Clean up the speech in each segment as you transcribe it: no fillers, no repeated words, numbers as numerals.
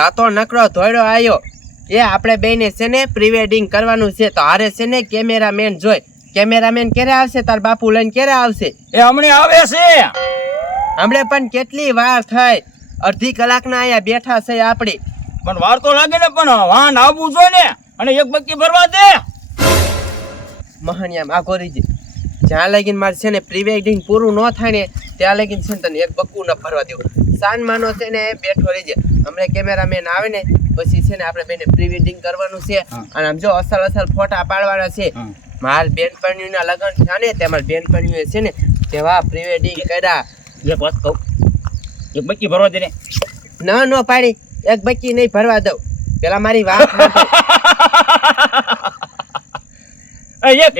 તાતો નકરો ધોયડો આવ્યો. એ આપણે બેને છે ને પ્રી વેડિંગ કરવાનું છે તો હારે છે ને કેમેરામેન જોઈ. કેમેરામેન ક્યારે આવશે? તાર બાપુ લઈને ક્યારે આવશે? એ હમણાં આવે છે. હમણે પણ કેટલી વાર થઈ? અડધી કલાકના અહીંયા બેઠા છે આપડી. પણ વાર તો લાગે ને, પણ વાહન આવવું જોઈએ ને. અને એક બક્કી ભરવા દે. મહાનિયામ આગો રીજે. જ્યાં લગીન મારે છે ને પ્રી વેડિંગ પૂરું ન થાય ને ત્યાં લગીન છે ને તને એક બક્કું ન ભરવા દેવું. સાન માનો છે ને બેઠો રહીજે. હમણાં કેમેરામેન આવે ને પછી છે ને આપણે બેને પ્રી વેડિંગ કરવાનું છે. અને આમ જો અસલ ફોટા પાડવાના છે. માર બેનપણીઓના લગ્ન થયા ને તેમાં બેનપણીઓ છે ને તેવા પ્રી વેડિંગ કર્યા. એક વાત કહું, એક બક્કી ભરવા દે ને. ન પાડી, એક બક્કી નહીં ભરવા દઉં. પેલા મારી વાત એક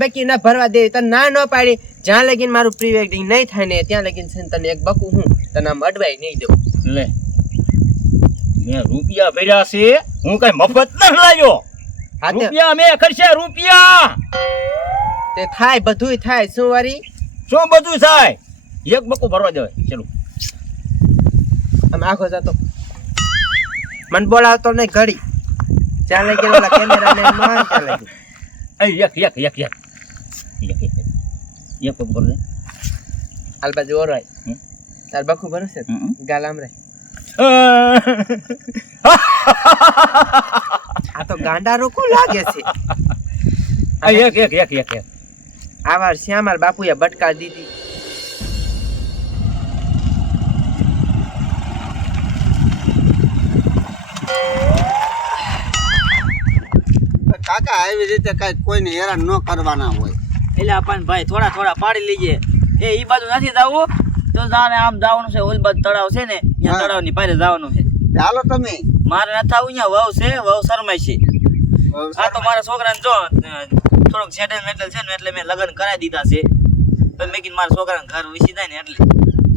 બક્કી ન ભરવા દે. તને ના ન પાડી. જ્યાં લગીન મારું પ્રી વેડિંગ નહીં થાય ને ત્યાં લગીન છે ને તને એક બકું હું તને આમ અડવાઈ નહીં દઉં. લે, મેં રૂપિયા ભર્યા છે, હું કઈ મફત ન લાવ્યો. રૂપિયા મેં ખર્ચા, રૂપિયા તે થાય, બધુંય થાય. શું વારી શું બધું થાય? એક બકું ભરવા દેવાય. ચલો આમ આખો જતો મન બોલાવતો નહીં ઘડી. જ્યાં લગી ઓલા કેમેરામેન માં ત્યાં લગી એક પગ ભર દે. હાલ બાજુ ઓરાય. તાર બકું ભરશે ગાલ આમ રે. આ તો ગાંડા રોકું લાગે છે. એક આ વાર શ્યામાર બાપુએ બટકા દીધી. કાકા આવી રીતે કઈ કોઈને હેરાન ન કરવાના હોય. એટલે પણ ભાઈ થોડા પાડી લીજે. એ ઈ બાજુ નથી જવું તો જાણે આમ જવાનું છે. ઓલ બાજુ તળાવ છે ને, ત્યાં તળાવ ની પારે જવાનું છે. ચાલો તમે. મારે નથી આવું. અહીંયા વહુ છે, વહુ શરમાય છે. આ તો મારા છોકરાને જો થોડોક સેટલ મેટલ છે ને એટલે મેં લગ્ન કરાવી દીધા છે. પણ મેં કીધું મારા છોકરાને ઘર વિસી જાય ને એટલે.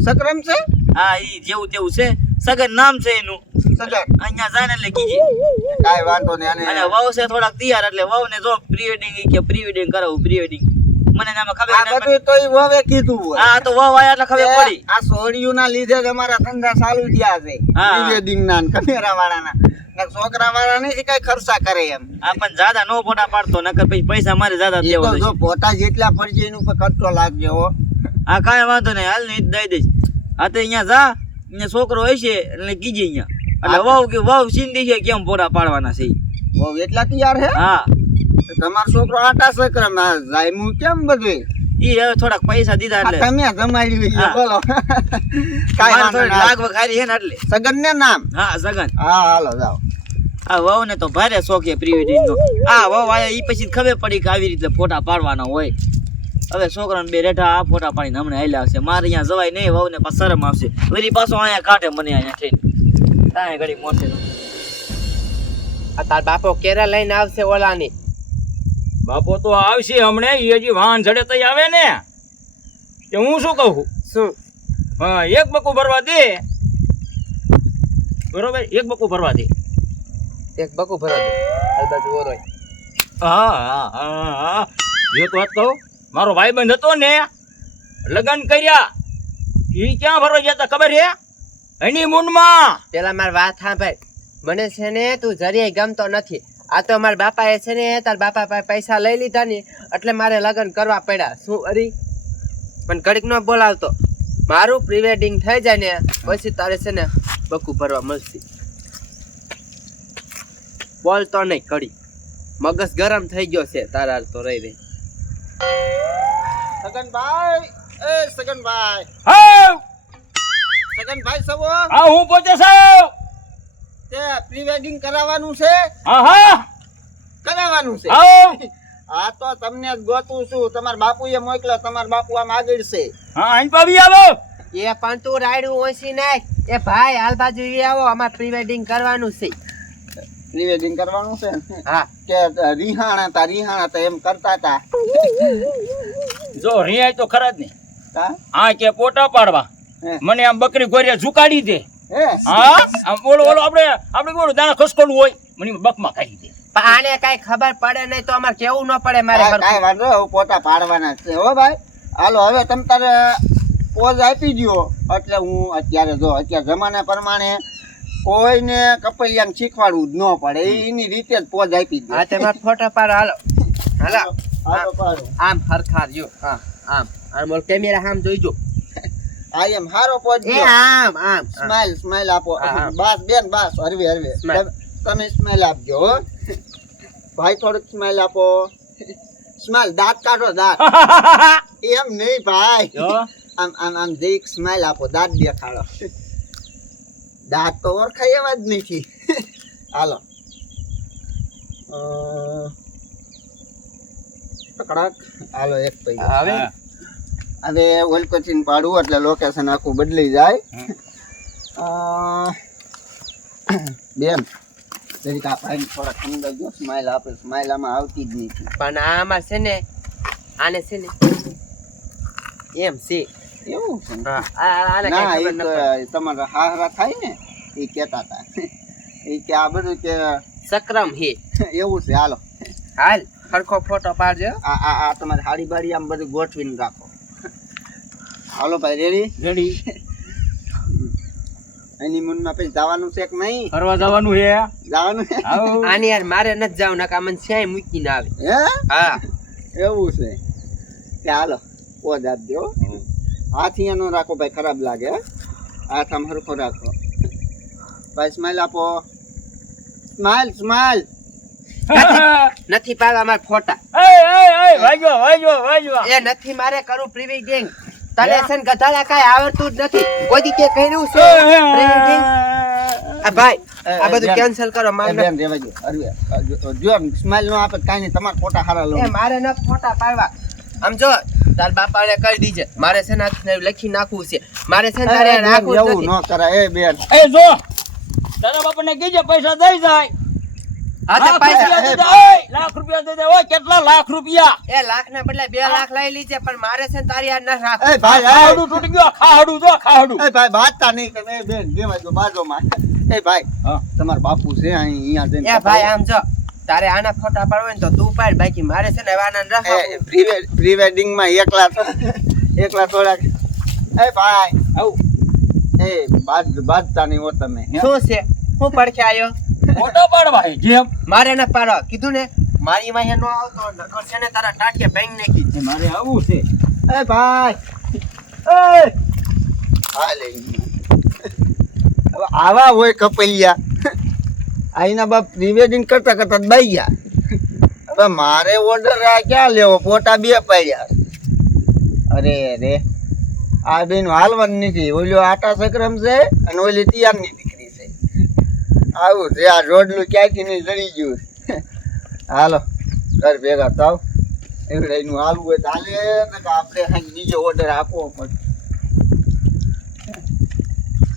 સક્રમ છે? હા, ઈ જેવું તેવું છે. સગન નામ છે એનું. સગન અહીંયા જાય ને એટલે કીજી. કાઈ વાંધો નહીં. અને વહુ છે થોડાક તૈયાર એટલે વહુ ને જો પ્રી વેડિંગ કે પ્રી વેડિંગ કરાવું. પ્રી વેડિંગ મને નામ ખબર આ બધું તો ઈ વવે કીધું હોય. હા, તો વહુ આયા એટલે ખબર પડી. આ સોડિયુંના લીધે જ અમારા ધંધા ચાલુ થયા છે. પ્રી વેડિંગ ના કેમેરા વાળાના. છોકરા વાળા નહીં કઈ ખર્ચા કરે એમ. આ પણ જ્યાદા નો ફોટા પાડતો નકર પછી પૈસા મારે જ્યાદા દેવો જો ફોટા જેટલા પડશે એનું પર ખર્ચો લાગજો હો. આ કાંઈ વાંધો નહીં, હાલ ને દઈ દઈશ. હા તો અહીંયા જા, અહીંયા છોકરો હશે એટલે કીજે અહીંયા. એટલે વહુ કે વહુ સિંધી છે કેમ ફોટા પાડવાના છે. બહુ એટલા તૈયાર હે? હા, તમારો છોકરો આટા સક્રમ જાયમું કેમ બધું? ઈ હવે થોડાક પૈસા દીધા એટલે તમે જમાડી બોલો. કાઈ વાંધો નહીં. લાગ વખારી છે ને એટલે. સગન ને નામ? હા, સગન. હા, હાલો જાઓ. આ વહુ ને તો ભારે શોખ પ્રી વેડિંગ નો. આ વહુ આયા ઈ પછી ખબર પડી કે આવી રીતે ફોટા પાડવાના હોય. હવે છોકરાને બે રેઠા આ ફોટા પાડીને હમણાં હાલ્યા આવશે. મારે અહીંયા જવાય નહીં. વહુ ને પાછું શરમ આવશે. વળી પાછો અહીંયા કાઢે મને અહીંયા થઈને. ત્યાં ઘડી મોટે આ તાર બાપો કેરા લઈને આવશે ઓલાની. બાપો તો આવશે હમણાં. એ હજી વાહન જડે તઈ આવે ને. તે હું શું કહું? શું? હા, એક બકું ભરવા દે. બરોબર, એક બકું ભરવા દે. એક બકું ભરા દે. હાલ બાજુ ઓરાય. હા. એક વાત કહું, મારો ભાઈબંધ હતો ને, લગ્ન કર્યા. ઈ ક્યાં ભરવા ગયા હતા ખબર છે? હનીમૂનમાં. પેલા મારી વાત સાંભળ. મને છે ને તું જરીએ ગમતો નથી. આ તો મારા બાપાએ છે ને તાર બાપા પાસે પૈસા લઈ લીધા ને એટલે મારે લગ્ન કરવા પડ્યા. શું અરી પણ ઘડીક ન બોલાવતો. મારું પ્રી વેડિંગ થઈ જાય ને પછી તારે છે ને બકું ભરવા મળશે. બોલતો નહીં ઘડી. મગજ ગરમ થઈ ગયો છે તારા તો રહી. સગનભાઈ, એ સગનભાઈ. હા, સગનભાઈ સવો. હા, હું પોતે છું. તે પ્રી વેડિંગ કરાવવાનું છે? હા, કરાવવાનું છે. હા તો તમને જ ગોતું છું. તમારા બાપુએ મોકલ્યો. તમારા બાપુ આમ આગળ છે. હા, અહીં પાવી આવો. એ પણ તું રાયડું ઓછી નાખ. એ ભાઈ હાલ બાજુ આવો, અમારે પ્રી વેડિંગ કરવાનું છે. પ્રી વેડિંગ કરવાનું છે? હા. કે રિહાણા તા એમ કરતા હતા. જો રિયાય તો ખરા જ ને. હા કે પોટા પાડવા મને આમ બકરી ગોરિયા ઝુકાડી દે. હા આમ ઓલો આપણે કોણ દાણા ખસકોલું હોય મને બકમાં ખાઈ દે. આને કઈ ખબર પડે નહીં તો અમારે કેવું ન પડે મારે. કાઈ વાંધો પોતા પાડવાના છે હો ભાઈ. હાલો હવે તમ તારે પોઝ આપી દ્યો એટલે હું અત્યારે જો અત્યારે જમાના પ્રમાણે કોઈને કપલિયાને શીખવાડવું જ ન પડે એની રીતે જ પોઝ આપી દો. હા તમારા ફોટા પાડો હાલો હાલો હાલો પાડો. આમ હરખા જો હા આમ ઓલ કેમેરા આમ જોઈજો આ એમ હારો પોઝ એ દ્યો. આમ સ્માઈલ આપો. હા. બસ બેન બસ હરવે Smile. તમે સ્માઈલ આપજો હો. ભાઈ થોડુંક સ્માઈલ આપો. સ્માઈલ દાંત કાઢો દાંત. એમ નહીં ભાઈ. જો આમ આમ આમ જરીક સ્માઈલ આપો દાંત દેખાડો. દાંત તો ઓળખાય એવા જ નથી. હાલો કકડાક. હાલો એક પૈસા હવે હવે ઓલકોચીન પાડવું એટલે લોકેશન આખું બદલી જાય. બેન જરીક આ ભાઈને થોડાક અંદર જો સ્માઈલ આપે. સ્માઈલ આમાં આવતી જ નથી. પણ આમાં છે ને આને છે ને એમ છે એવું છે ને? હા આને ના કાંઈ એ ખબર ન પડે. તો તમારા હારા થાય ને એ કહેતા હતા. એ કે આ બધું કે સક્રમ હે એવું છે. હાલો હાલ હરખો ફોટો પાડજો આ આ આ તમારી હાડી બાડી આમ બધું ગોઠવીને રાખો. હાલો ભાઈ રેડી. રેડી એની મૂનમાં પછી જવાનું છે કે નહીં? ફરવા જવાનું છે જવાનું છે? આવો આની યાર મારે નથી જાવ નકા મને સ્યાય મૂકીને આવે હે હા એવું છે કે હાલો પોજ આપજો. હાથ અહીંયા નો રાખો ભાઈ ખરાબ લાગે. હાથ આમ હરખો રાખો ભાઈ. સ્માઈલ આપો. સ્માઈલ નથી પાડવા મારા ફોટા વાજો એ નથી મારે કરું પ્રી વેડિંગ તને છે ને ગધાડા કાંઈ આવડતું જ નથી કોઈ દી તે કર્યું છે પ્રી વેડિંગ આ ભાઈ આ બધું કેન્સલ કરો મારે બેન રેવા જો. અરે જો સ્માઈલ નો આપે કાઈ નહીં. તમારા ફોટા હારા લો. એ મારે ન ફોટા પાડવા આમ જો તાર બાપાને કહી દીજે મારે છે ને આ લખી નાખવું છે મારે છે ને તારે રાખવું જ એવું નથી ન કરાય. એ બેન એ જો તારા બાપાને કીજે પૈસા દઈ જાય હા તો પૈસા લાખ રૂપિયા દઈ દે. ઓય કેટલા લાખ રૂપિયા? એ લાખ ના બદલે 2 લાખ લઈ લીજે પણ મારે છે ને તારી આ ન રાખ એ ભાઈ ખાહડું તૂટી ગયો ખાહડું જો ખાહડું. એ ભાઈ બાજતા નહીં તમે. એ બેન રેવા જો બાજુમાં. એ ભાઈ હા તમારા બાપુ છે અહીંયા જઈને. એ ભાઈ આમ જો તારે આના ફોટા પાડવા ને તો તું પાડ બાકી મારે છે ને આના ન રાખ પ્રી વેડિંગ માં એકલા થોડાક. એ ભાઈ આવ એ બાજતા નહીં હો તમે. હે? શું છે હું પડખે આવ્યો ફોટો પાડવા હે જેમ મારે ન પાડવા કીધું ને મારી વાહે નો આવતો નકર છે ને તારા ટાંટિયા ભાંગી નાખી એ મારે આવું છે એ ભાઈ એ હાલે હવે આવા હોય કપલિયા. આઈના બાપ પ્રી વેડિંગ કરતા કરતા બાઈ ગયા. હવે મારે ઓર્ડર આ ક્યાં લેવો? ફોટા 2 પાડ્યા. અરે રે આ બેન હાલવાનું નથી. ઓલો આટા સક્રમ છે અને ઓલી તિયારની દીકરી છે. આવું છે આ રોડનું ક્યાંથી નહીં જડી ગયું. હાલો ઘર ભેગા થાવ. એવડે એનું હાલવું હોય તો હાલે. આપણે બીજો ઓર્ડર આપવો પડે.